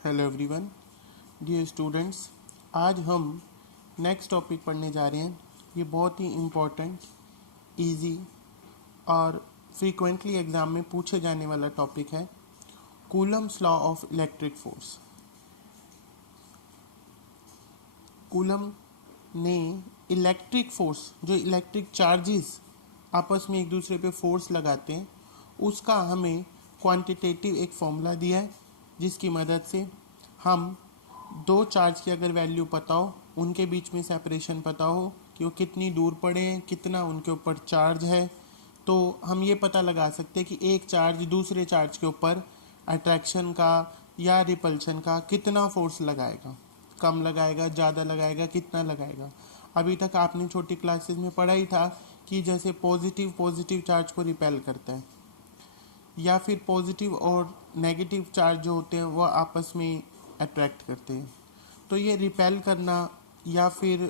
Hello everyone, dear students. आज हम next topic पढ़ने जा रहे हैं। ये बहुत ही इम्पोर्टेंट, इजी और फ्रीक्वेंटली एग्ज़ाम में पूछे जाने वाला टॉपिक है Coulomb's law of electric force. Coulomb ने इलेक्ट्रिक फोर्स, जो इलेक्ट्रिक चार्जेस आपस में एक दूसरे पे फोर्स लगाते हैं, उसका हमें क्वांटिटेटिव एक फॉर्मूला दिया है, जिसकी मदद से हम दो चार्ज की अगर वैल्यू पता हो, उनके बीच में सेपरेशन पता हो कि वो कितनी दूर पड़े हैं, कितना उनके ऊपर चार्ज है, तो हम ये पता लगा सकते हैं कि एक चार्ज दूसरे चार्ज के ऊपर अट्रैक्शन का या रिपल्शन का कितना फोर्स लगाएगा, कम लगाएगा, ज़्यादा लगाएगा, कितना लगाएगा। अभी तक आपने छोटी क्लासेस में पढ़ा ही था कि जैसे पॉजिटिव चार्ज को रिपेल करता है, या फिर पॉजिटिव और नेगेटिव चार्ज जो होते हैं वो आपस में अट्रैक्ट करते हैं। तो ये रिपेल करना या फिर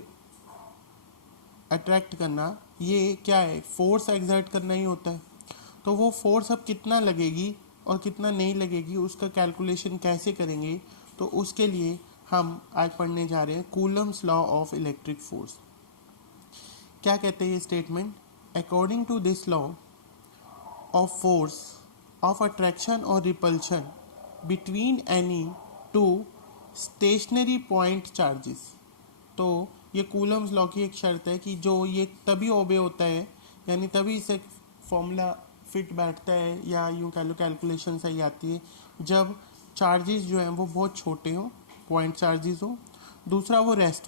अट्रैक्ट करना, ये क्या है, फोर्स एक्सर्ट करना ही होता है। तो वो फोर्स अब कितना लगेगी और कितना नहीं लगेगी, उसका कैलकुलेशन कैसे करेंगे, तो उसके लिए हम आज पढ़ने जा रहे हैं coulomb's law of electric force. क्या कहते हैं ये statement? According to this law of force of attraction और repulsion between any two stationary point charges. तो ये कूलम्स लॉ की एक शर्त है कि जो ये तभी ओबे होता है, यानी तभी इसे फॉर्मूला फिट बैठता है, या यूँ कह लो कैलकुलेशन सही आती है, जब चार्जेस जो हैं वो बहुत छोटे हों, पॉइंट चार्जेस हो। दूसरा, वो रेस्ट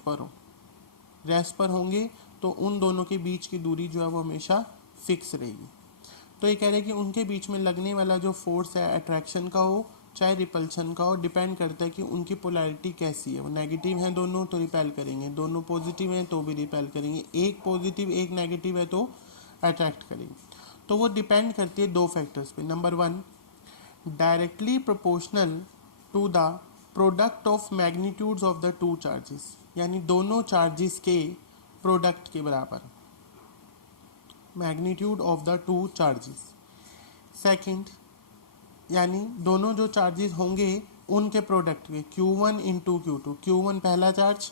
पर होंगे, तो उन दोनों के बीच की दूरी जो है वो हमेशा फिक्स रहेगी। तो ये कह रहे हैं कि उनके बीच में लगने वाला जो फोर्स है, अट्रैक्शन का हो चाहे रिपल्शन का हो, डिपेंड करता है कि उनकी पोलैरिटी कैसी है। वो नेगेटिव हैं दोनों तो रिपेल करेंगे, दोनों पॉजिटिव हैं तो भी रिपेल करेंगे, एक पॉजिटिव एक नेगेटिव है तो अट्रैक्ट करेंगे। तो वो डिपेंड करती है दो फैक्टर्स पे। Number one, directly proportional to the product of magnitudes of the two charges, यानी दोनों चार्जेस के प्रोडक्ट के बराबर, magnitude of the two charges. Second, यानी दोनों जो चार्जेस होंगे उनके प्रोडक्ट के, Q1 इंटू Q2, Q1 पहला चार्ज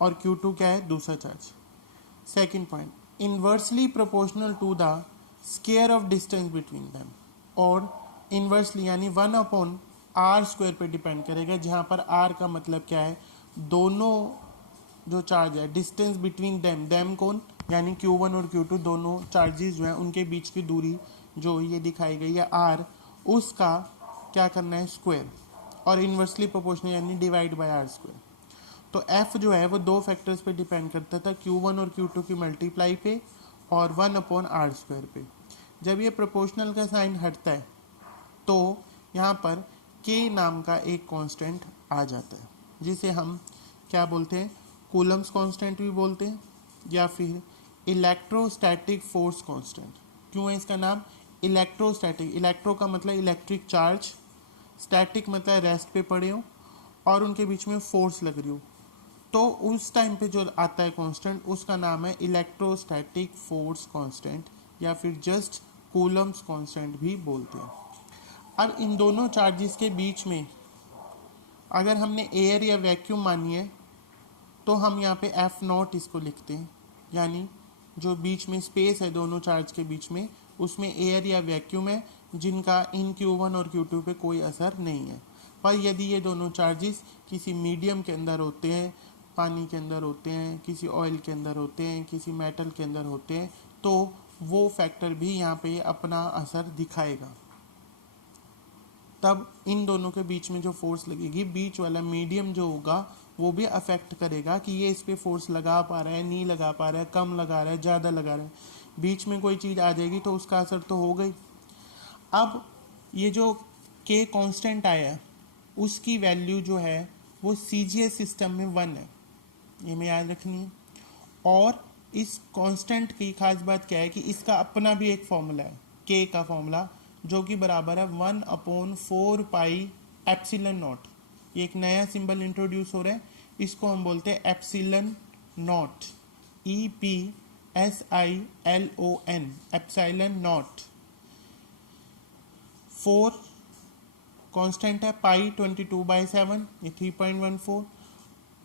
और Q2 क्या है, दूसरा charge. Second point, inversely proportional to the square of distance between them, और इन्वर्सली यानी 1/r² पे डिपेंड करेगा, जहाँ पर r का मतलब क्या है, दोनों जो चार्ज है, डिस्टेंस बिटवीन देम कौन, यानी Q1 और Q2 दोनों चार्जेस जो हैं उनके बीच की दूरी जो ये दिखाई गई है r, उसका क्या करना है, स्क्वायर, और इन्वर्सली प्रोपोर्शनल यानी डिवाइड बाय r²। तो f जो है वो दो फैक्टर्स पे डिपेंड करता था, Q1 और Q2 की मल्टीप्लाई पे और 1/r² पे। जब ये प्रोपोर्शनल का साइन हटता है तो यहाँ पर k नाम का एक कांस्टेंट आ जाता है, जिसे हम क्या बोलते हैं, कूलम्स कांस्टेंट भी बोलते हैं, या फिर इलेक्ट्रोस्टैटिक फोर्स कांस्टेंट। क्यों है इसका नाम इलेक्ट्रोस्टैटिक? इलेक्ट्रो का मतलब इलेक्ट्रिक चार्ज, स्टैटिक मतलब रेस्ट पे पड़े हो और उनके बीच में फोर्स लग रही हो, तो उस टाइम पे जो आता है कांस्टेंट, उसका नाम है इलेक्ट्रोस्टैटिक फोर्स कांस्टेंट, या फिर जस्ट कूलम्स कांस्टेंट भी बोलते हैं। अब इन दोनों चार्जेस के बीच में अगर हमने एयर या वैक्यूम मानी है, तो हम यहाँ पे F0 इसको लिखते हैं, यानी जो बीच में स्पेस है दोनों चार्ज के बीच में, उसमें एयर या वैक्यूम है, जिनका इन Q1 और Q2 पे कोई असर नहीं है। पर यदि ये दोनों चार्जेस किसी मीडियम के अंदर होते हैं, पानी के अंदर होते हैं, किसी ऑयल के अंदर होते हैं, किसी मेटल के अंदर होते हैं, तो वो फैक्टर भी यहाँ पे अपना असर दिखाएगा। तब इन दोनों के बीच में जो फोर्स लगेगी, बीच वाला मीडियम जो होगा वो भी अफेक्ट करेगा कि ये इस पर फोर्स लगा पा रहा है, नहीं लगा पा रहा है, कम लगा रहा है, ज़्यादा लगा रहा है। बीच में कोई चीज़ आ जाएगी तो उसका असर तो हो गई। अब ये जो k कांस्टेंट आया, उसकी वैल्यू जो है वो CGS सिस्टम में 1 है, ये में याद रखनी है। और इस कांस्टेंट की खास बात क्या है कि इसका अपना भी एक फॉर्मूला है, k का फॉर्मूला, जो कि बराबर है 1/4 एप्सिलॉन नॉट। ये एक नया सिंबल इंट्रोड्यूस हो रहा है, इसको हम बोलते हैं epsilon not, EPSILON, epsilon not. 4 constant है पाई 22/7, ये 3.14,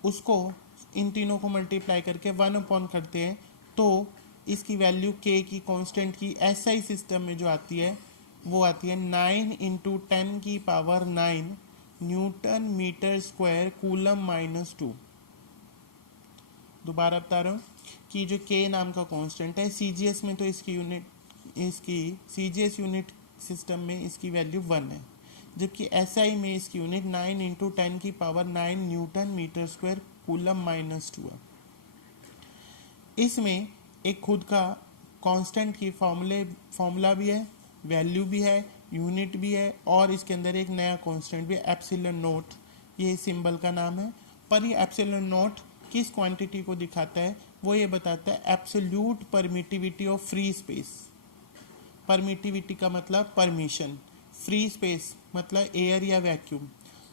उसको इन तीनों को मल्टीप्लाई करके 1 करते हैं तो इसकी वैल्यू के की कांस्टेंट की एसआई सिस्टम में जो आती है वो आती है 9 × 10⁹ न्यूटन मीटर स्क्वायर कूलम -2। दोबारा बता रहा हूँ कि जो के नाम का कांस्टेंट है सीजीएस में तो इसकी सीजीएस यूनिट सिस्टम में इसकी वैल्यू 1 है, जबकि एसआई में इसकी unit 9 × 10⁹ newton metre square coulomb -2 है। इसमें एक खुद का कांस्टेंट की फॉर्मूला भी है, वैल्यू भी है, यूनिट भी है, और इसके अंदर एक नया कांस्टेंट भी है एप्सिलॉन नोट, ये सिंबल का नाम है। पर ये एप्सिलॉन नोट किस क्वांटिटी को दिखाता है, वो ये बताता है absolute permittivity of free space. Permittivity का मतलब परमिशन, फ्री स्पेस मतलब एयर या वैक्यूम।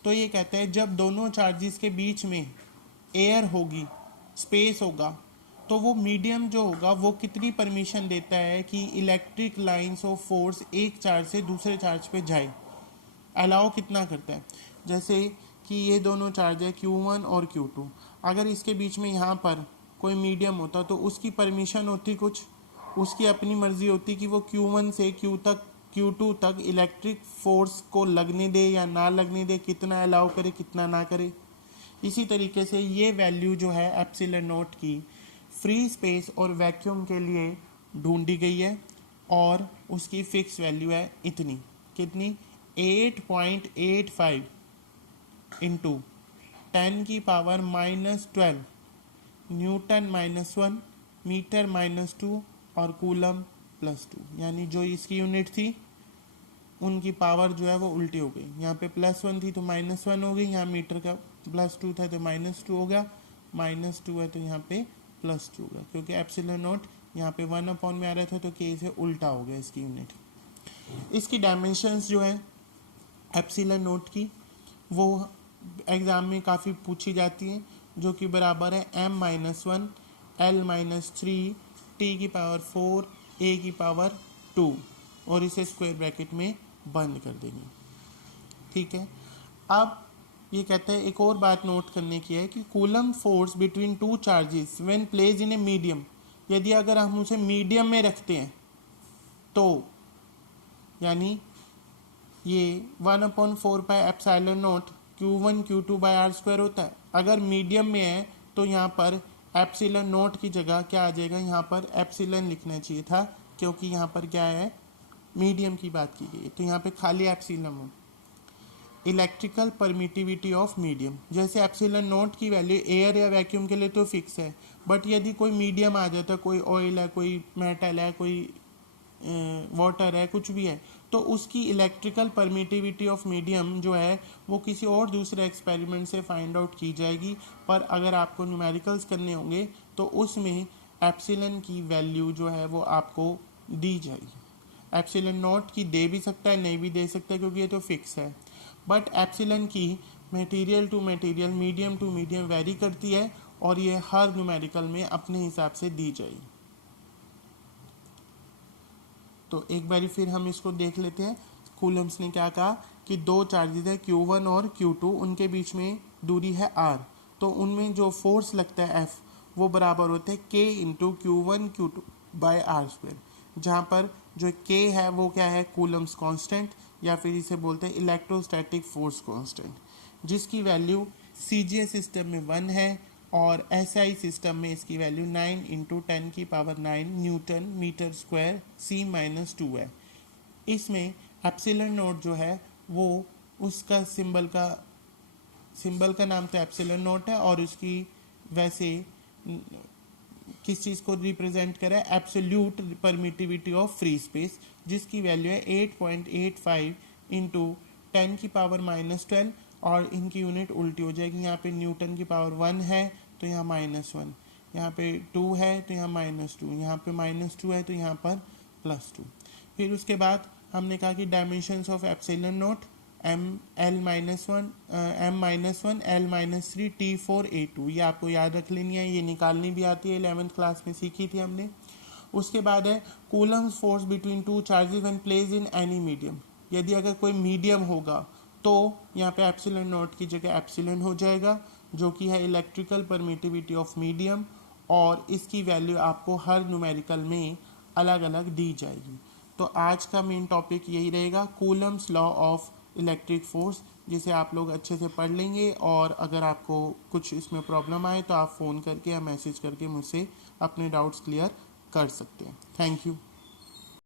तो ये कहता है जब दोनों चार्जेस के बीच में एयर होगी, स्पेस होगा, तो वो मीडियम जो होगा वो कितनी परमिशन देता है कि इलेक्ट्रिक लाइंस ऑफ फोर्स एक चार्ज से दूसरे चार्ज पे जाए, अलाउ कितना करता है। जैसे कि ये दोनों चार्ज है Q1 और Q2, अगर इसके बीच में यहाँ पर कोई मीडियम होता तो उसकी परमिशन होती कुछ, उसकी अपनी मर्जी होती कि वो Q1 से Q2 तक इलेक्ट्रिक फोर्स को लगने दे या ना लगने दे, कितना अलाउ करे कितना ना करे। इसी तरीके से ये वैल्यू जो है एप्सिलॉन नोट की फ्री स्पेस और वैक्यूम के लिए ढूंढी गई है और उसकी फिक्स वैल्यू है इतनी, कितनी 8.85 × 10⁻⁻12 न्यूटन -1 मीटर -2 और कूलम +2। यानी जो इसकी यूनिट थी उनकी पावर जो है वो उल्टी हो गई, यहाँ पे +1 थी तो -1 हो गई, यहाँ मीटर का +2 था तो -2 हो गया, -2 है तो यहाँ पे +2 होगा, क्योंकि एप्सिलॉन नोट यहाँ पे 1 में आ रहा था तो के से उल्टा हो गया इसकी यूनिट। इसकी डायमेंशंस जो है एप्सिलॉन नोट की वो एग्ज़ाम में काफ़ी पूछी जाती हैं, जो कि बराबर है m-1 l-3 t⁴ a⁴ 2 और इसे स्क्वायर ब्रैकेट में बंद कर देंगे। ठीक है, अब ये कहते हैं एक और बात नोट करने की है कि coulomb force between two charges when place in a medium, यदि अगर हम उसे मीडियम में रखते हैं तो यानी ये 1/4πε0 Q1 Q2/r² होता है। अगर मीडियम में है तो यहाँ पर एप्सिलॉन नोट की जगह क्या आ जाएगा, यहाँ पर एप्सिलॉन लिखना चाहिए था, क्योंकि यहाँ पर क्या है मीडियम की बात की गई है, तो यहाँ पे खाली एप्सिलॉन हो। इलेक्ट्रिकल परमिटिविटी ऑफ मीडियम, जैसे एप्सिलॉन नोट की वैल्यू एयर या वैक्यूम के लिए तो फिक्स है, बट यदि कोई मीडियम आ जाता है, कोई ऑयल है, कोई मेटल है, कोई वाटर है, कुछ भी है, तो उसकी इलेक्ट्रिकल परमिटिविटी ऑफ मीडियम जो है वो किसी और दूसरे एक्सपेरिमेंट से फाइंड आउट की जाएगी। पर अगर आपको न्यूमेरिकल्स करने होंगे तो उसमें एप्सिलॉन की वैल्यू जो है वो आपको दी जाएगी। एप्सिलॉन नोट की दे भी सकता है, नहीं भी दे सकता है, क्योंकि ये तो फिक्स है, बट एप्सिलॉन की material to material, medium to medium vary करती है और ये हर न्यूमेरिकल में अपने हिसाब से दी जाएगी। तो एक बारी फिर हम इसको देख लेते हैं। कूलम्स ने क्या कहा कि दो चार्जेस है Q1 और Q2, उनके बीच में दूरी है r, तो उनमें जो फोर्स लगता है F वो बराबर होते हैं K × Q1 Q2/r², जहाँ पर जो K है वो क्या है कूलम्स कांस्टेंट, या फिर इसे बोलते हैं इलेक्ट्रोस्टैटिक फोर्स कांस्टेंट, जिसकी वैल्यू CGS सिस्टम में 1 है और SI सिस्टम में इसकी value 9 × 10⁹ newton metre square C-2 है। इसमें एप्सिलॉन नोट जो है वो उसका सिंबल का नाम तो एप्सिलॉन नोट है और उसकी वैसे किस चीज़ को रिप्रेजेंट करा है, absolute permittivity of free space, जिसकी वैल्यू है 8.85 × 10⁻⁻12 और इनकी यूनिट उल्टी हो जाएगी। यहाँ पे न्यूटन की पावर 1 है तो यहाँ -1, यहाँ पे 2 है तो यहाँ -2, यहाँ पे -2 है तो यहाँ पर +2। फिर उसके बाद हमने कहा कि dimensions of epsilon note m-1 l-3 t⁴ a2, ये आपको याद रख लेनी है, ये निकालनी भी आती है, 11th क्लास में सीखी थी हमने। उसके बाद है Coulomb's force between two charges when placed in any medium, यदि अगर कोई मीडियम होगा तो यहाँ पे एप्सिलॉन नॉट की जगह एप्सिलॉन हो जाएगा, जो कि है इलेक्ट्रिकल परमिटिविटी ऑफ मीडियम, और इसकी वैल्यू आपको हर न्यूमेरिकल में अलग अलग दी जाएगी। तो आज का मेन टॉपिक यही रहेगा, Coulomb's law of electric force, जिसे आप लोग अच्छे से पढ़ लेंगे। और अगर आपको कुछ इसमें प्रॉब्लम आए तो आप फ़ोन करके या मैसेज करके मुझसे अपने डाउट्स क्लियर कर सकते हैं। Thank you.